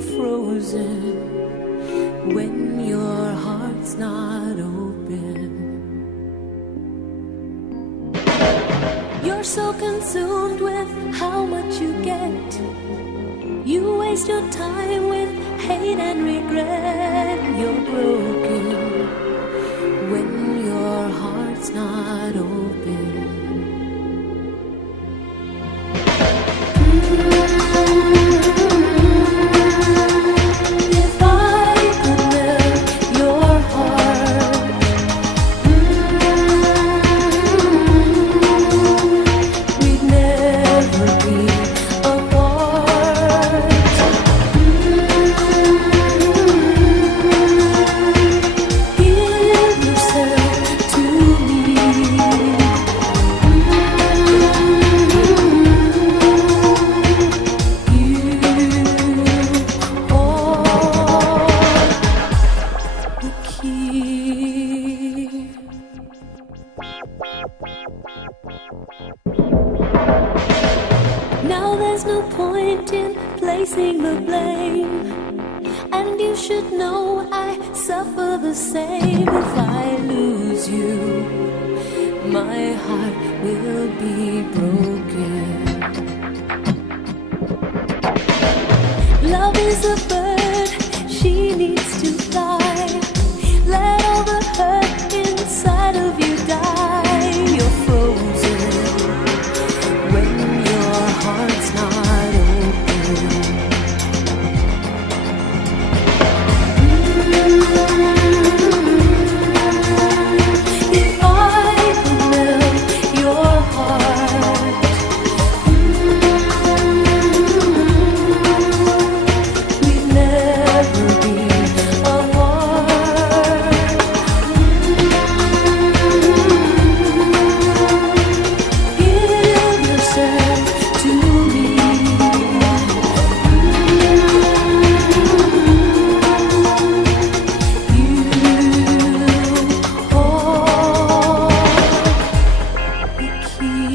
you're frozen when your heart's not open. You're so consumed with how much you get. You waste your time with hate and regret. You're broken when your heart's not open. If I could melt your heart, we'd never be apart. Give yourself to me. Now there's no point in placing the blame, and you should know I suffer the same. If I lose you, my heart will be broken. Love is a bird, she needs to fly. Let all the hurt inside of you die. You're frozen when your heart's not open. If I could melt your heart, we'd never be apart. Give yourself to me. You hold the key.